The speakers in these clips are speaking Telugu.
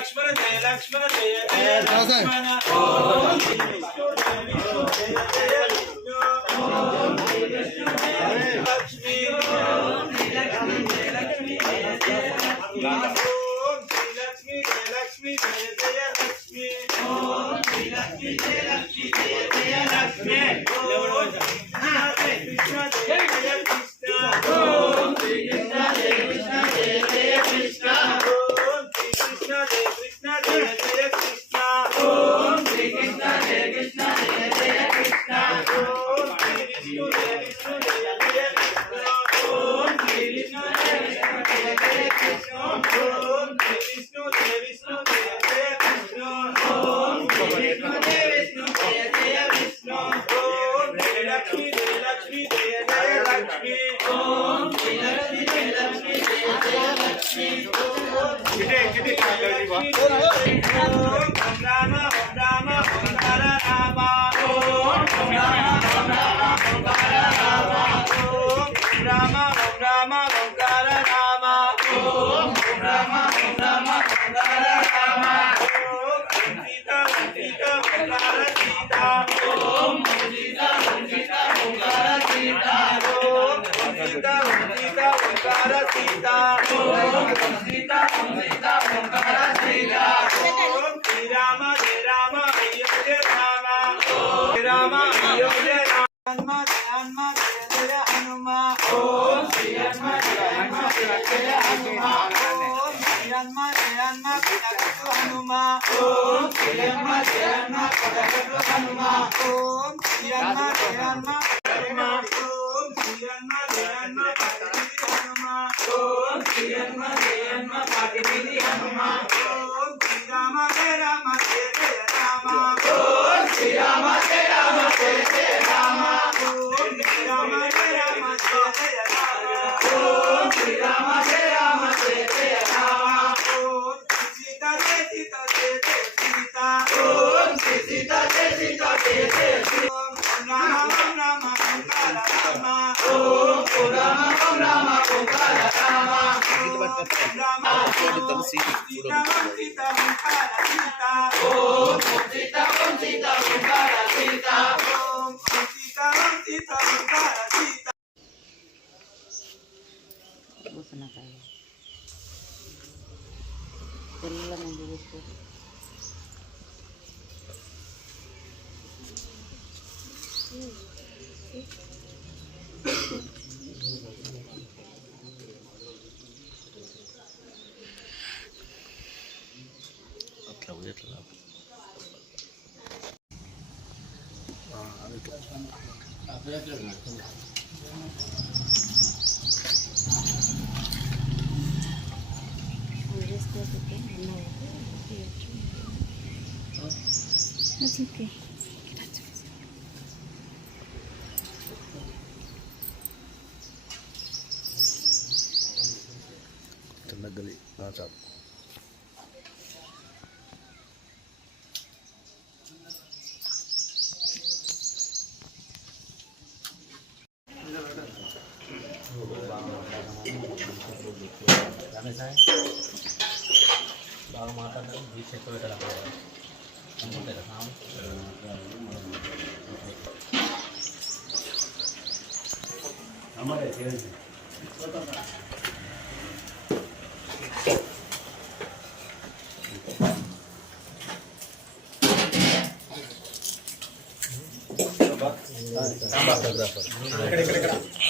Lakshmana Jaya Lakshmana Jaya Jaya Lakshmana Krishna Jai Krishna Jai Jai Hanuma Om Shri Hanuman Hanuman Hanuman Jayamma Jayamma పడగట్టు Hanuma. Om Jayamma Jayamma పడగట్టు Hanuma. Om Jayamma Jayamma sini. Kita kita That's okay. Ternagali, nasab. जाने साहेब बाबा माता का बीच से कोई डरा हुआ है हम बोलते रखा हूँ हमारे काम बात कर रहा है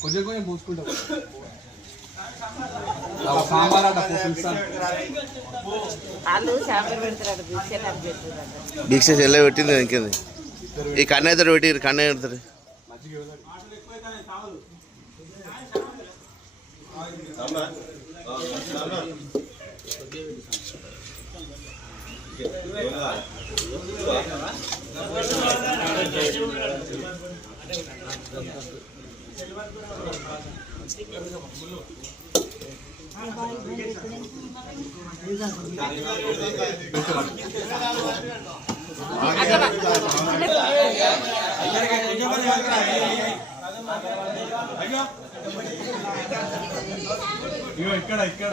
కొంచెం కొంచెం పూసుకుంటాం. సాంబార్ అంట పులుసు వాళ్ళు చేపలు పెడతారు బిస్కెట్ పెడతారు దీక్ష చెల్లె పెట్టింది ఇంకేంది? ఈ కన్న ఇద్దరు పెట్టి కన్న పెడతారు ఇక్కడ ఇక్కడ.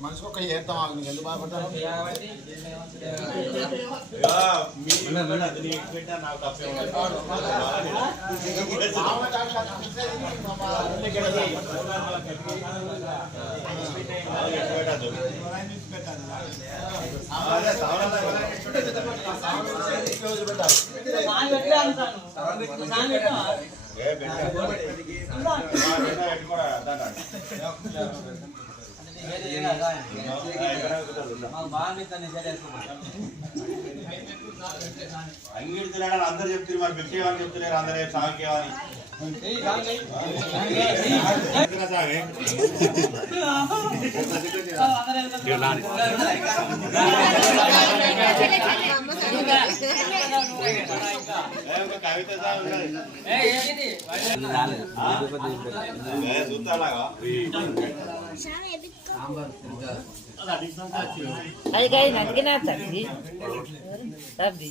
మనిషికి ఒక ఏర్తాం ఆగు నీకు ఎందుకు బాధపడతాను పెట్టా. అంగిడి తినడానికి అందరు చెప్తున్నారు మరి బిక్కేవని చెప్తున్నారు అందరూ సాగుకేవని కవిత సాగు చూస్తాలాగా అది కాదు నదికినా తగ్గి తగ్గి